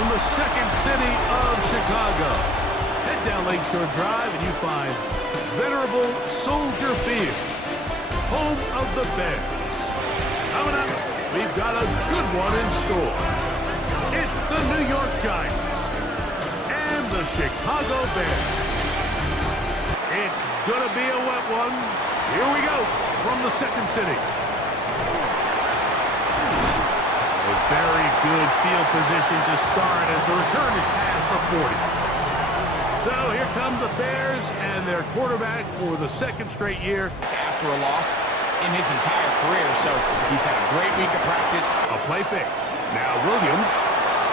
from the second city of Chicago. Head down Lakeshore Drive and you find venerable Soldier Field, home of the Bears. Coming up, we've got a good one in store. It's the New York Giants and the Chicago Bears. It's gonna be a wet one. Here we go from the second city. A very good field position to start as the return is past the 40. So here come the Bears and their quarterback for the second straight year. After a loss in his entire career, so he's had a great week of practice. A play fake. Now Williams,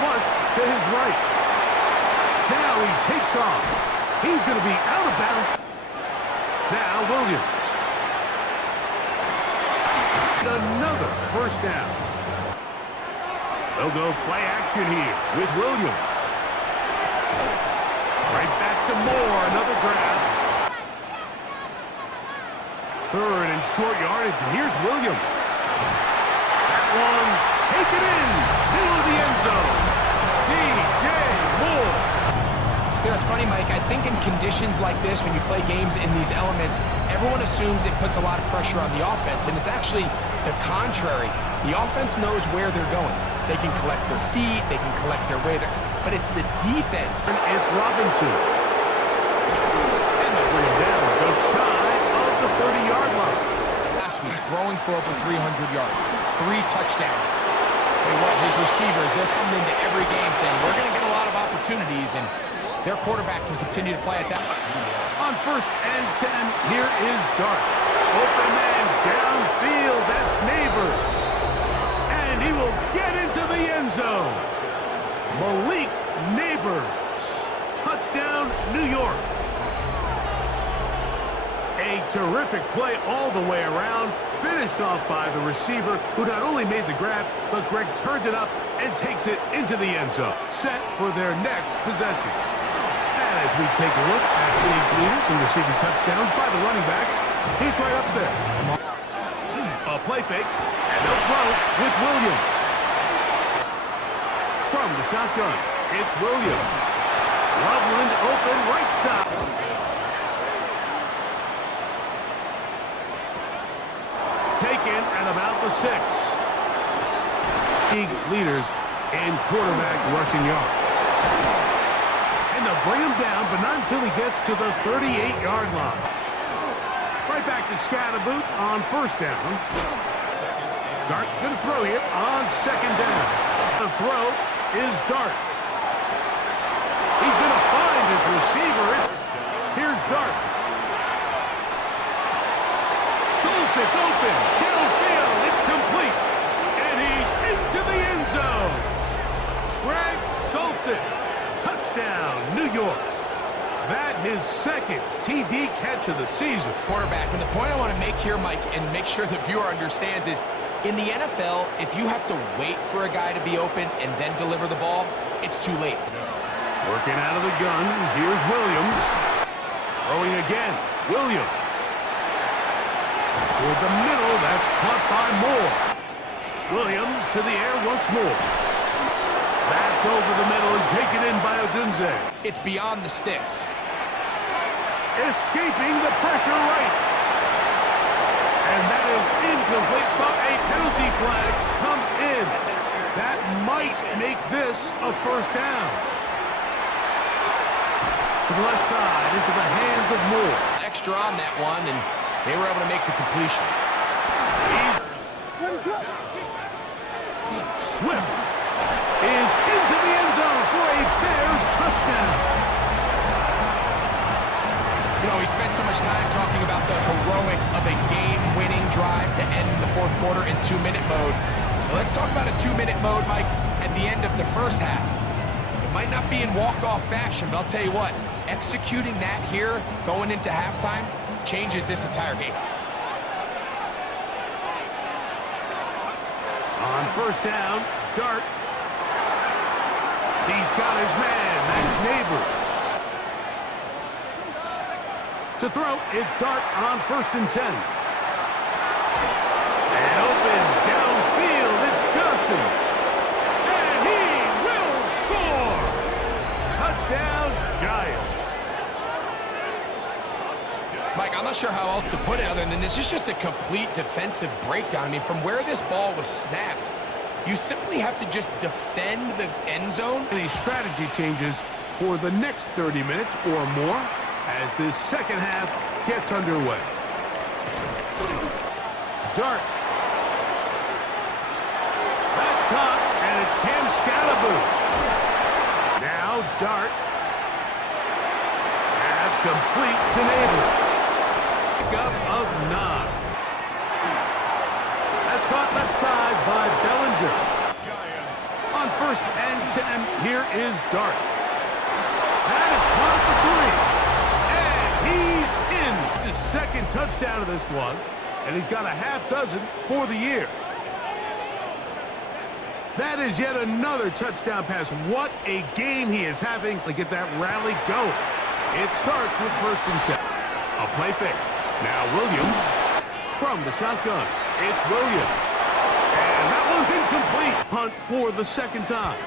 flush to his right. Now he takes off. He's going to be out of bounds. Now Williams. Another first down. They'll go play action here with Williams. Right back to Moore, another grab. Third and short yardage, and here's Williams. That one, take it in, middle of the end zone. DJ Moore. You know, it's funny, Mike, I think in conditions like this, when you play games in these elements, everyone assumes it puts a lot of pressure on the offense, and it's actually the contrary. The offense knows where they're going. They can collect their feet, they can collect their way there, but it's the defense. And it's Robinson. And they bring him down just shy of the 30-yard line. Last week, throwing for over 300 yards, 3 touchdowns. Hey, what, his receivers, they're coming into every game saying, we're going to get a lot of opportunities, and their quarterback can continue to play at that. On first and 10, here is Dart. Open man downfield, that's Neighbors. And he will get into the end zone. Malik Neighbors. Touchdown, New York. A terrific play all the way around. Finished off by the receiver, who not only made the grab, but Greg turned it up and takes it into the end zone. Set for their next possession. As we take a look at league leaders in receiving touchdowns by the running backs, he's right up there. A play fake, and they'll throw with Williams. From the shotgun, it's Williams. Loveland open right side. Taken at about the 6. League leaders in quarterback rushing yards. And they'll bring him down, but not until he gets to the 38-yard line. Right back to Scatterboot on first down. Dart going to throw here on second down. The throw is Dart. He's going to find his receiver. Here's Dart. Dulcich open. Downfield. It's complete. And he's into the end zone. Greg Dulcich. Touchdown, New York. That his second TD catch of the season. Quarterback, and the point I want to make here, Mike, and make sure the viewer understands is, in the NFL, if you have to wait for a guy to be open and then deliver the ball, it's too late. Working out of the gun, here's Williams. Throwing again, Williams. Toward the middle, that's caught by Moore. Williams to the air once more. That's over the middle and taken in by Odunze. It's beyond the sticks. Escaping the pressure right. And that is incomplete, but a penalty flag comes in. That might make this a first down. To the left side, into the hands of Moore. Extra on that one, and they were able to make the completion. Swift is into the end zone for a Bears touchdown. You know, we spent so much time talking about the heroics of a game-winning drive to end the fourth quarter in 2-minute mode. Well, let's talk about a 2-minute mode, Mike, at the end of the first half. It might not be in walk-off fashion, but I'll tell you what, executing that here, going into halftime, changes this entire game. On first down, Dart. He's got his man. That's Neighbors. To throw, it's Dart on first and 10. And open downfield, it's Johnson. And he will score! sure how else to put it other than this is just a complete defensive breakdown. I mean, from where this ball was snapped, you simply have to just defend the end zone. Any strategy changes for the next 30 minutes or more as this second half gets underway. Dart. That's caught, and it's Cam Scalaboo. Now Dart. Pass complete to Neighbor. Pickup of 9. That's caught left side by Bellinger. Giants. On 1st and 10, here is Dart. That is caught for 3. And he's in. It's his second touchdown of this one, and he's got a half dozen for the year. That is yet another touchdown pass. What a game he is having to get that rally going. It starts with 1st and 10. A play fake. Now Williams from the shotgun. It's Williams. And that one's incomplete. Punt for the second time.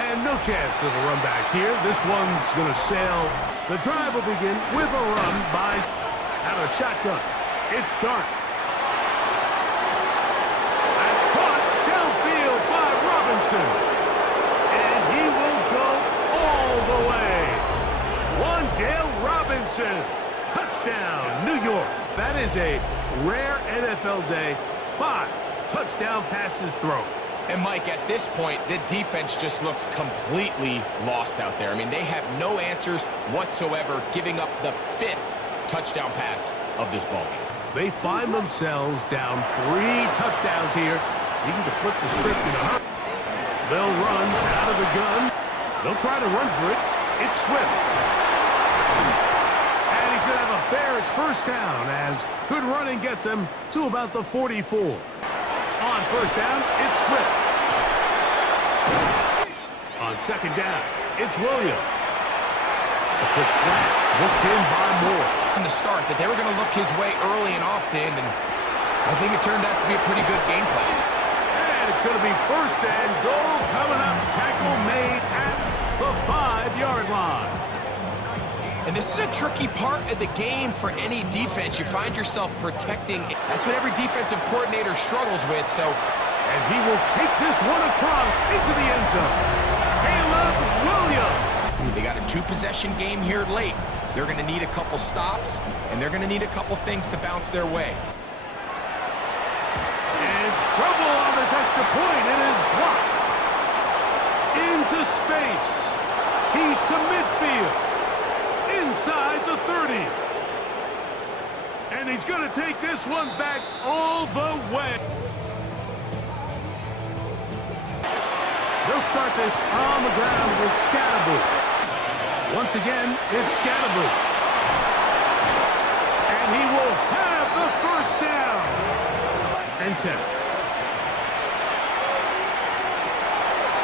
And no chance of a run back here. This one's going to sail. The drive will begin with a run by out of shotgun. It's Dart. That's caught downfield by Robinson. And he will go all the way. Wandale Robinson. Touchdown, New York. That is a rare NFL day. 5 touchdown passes thrown. And Mike, at this point, the defense just looks completely lost out there. I mean, they have no answers whatsoever, giving up the 5th touchdown pass of this ballgame. They find themselves down 3 touchdowns here. You can flip the script in a hurry. They'll run out of the gun. They'll try to run for it. It's Swift. And he's going to have a Bears first down as good running gets him to about the 44. On 1st down, it's Swift. On 2nd down, it's Williams. A quick slant, looked in by Moore. In the start, that they were going to look his way early and often, and I think it turned out to be a pretty good game plan. And it's going to be 1st and goal coming up. Tackle made at the 5-yard line. And this is a tricky part of the game for any defense. You find yourself protecting. That's what every defensive coordinator struggles with, so. And he will take this one across into the end zone. Caleb Williams. They got a 2-possession game here late. They're going to need a couple stops, and they're going to need a couple things to bounce their way. And trouble on this extra point. It is blocked. Into space. He's to midfield. Inside the 30. And he's going to take this one back all the way. They'll start this on the ground with Scalaboo. Once again, it's Scalaboo. And he will have the first down. And 10.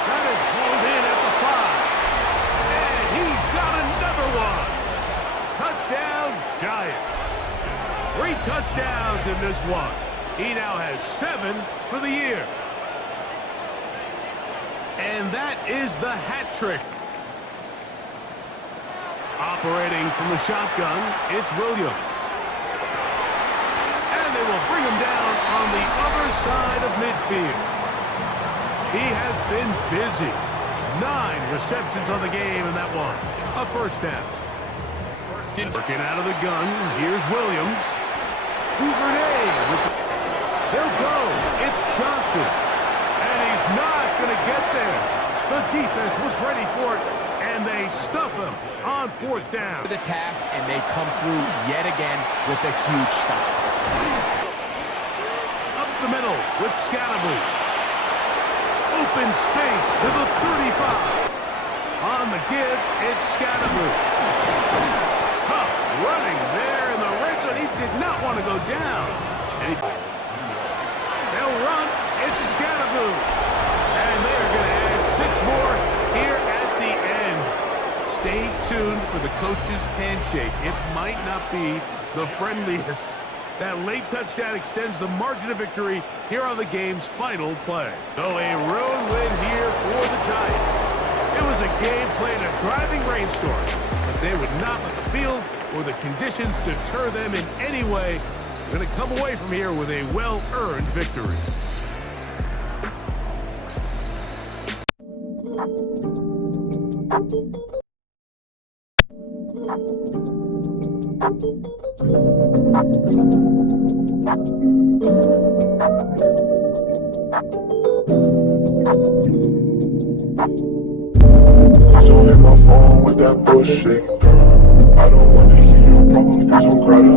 That is hauled in at the 5. And he's got another one. Touchdown, Giants. 3 touchdowns in this one. He now has 7 for the year. And that is the hat trick. Operating from the shotgun, it's Williams. And they will bring him down on the other side of midfield. He has been busy. 9 receptions on the game, and that was a 1st down. Working out of the gun, here's Williams. Duvernay. He'll go. It's Johnson. And he's not going to get there. The defense was ready for it, and they stuff him on 4th down. The task, and they come through yet again with a huge stop. Up the middle with Scalaboo. Open space to the 35. On the give, it's Scalaboo. Running there in the red zone. He did not want to go down. And they'll run. It's Scalaboo. And they're going to add 6 more here at the end. Stay tuned for the coach's handshake. It might not be the friendliest. That late touchdown extends the margin of victory here on the game's final play. So a road win here for the Giants. It was a game played in a driving rainstorm. they would not let the field or the conditions deter them in any way. They're going to come away from here with a well-earned victory. Don't hit my phone with that bullshit, girl. I don't wanna hear your problems, please don't cry to me.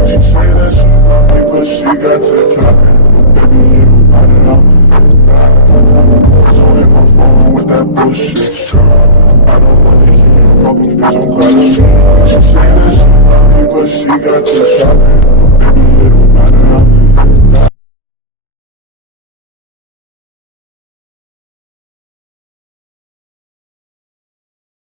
And she say that she love me, but she got to the capping. But baby, you ride it out when you back. Don't hit my phone with that bullshit, girl. I don't wanna hear your problems, please don't cry to me. And she say that she love me, but she got to the capping.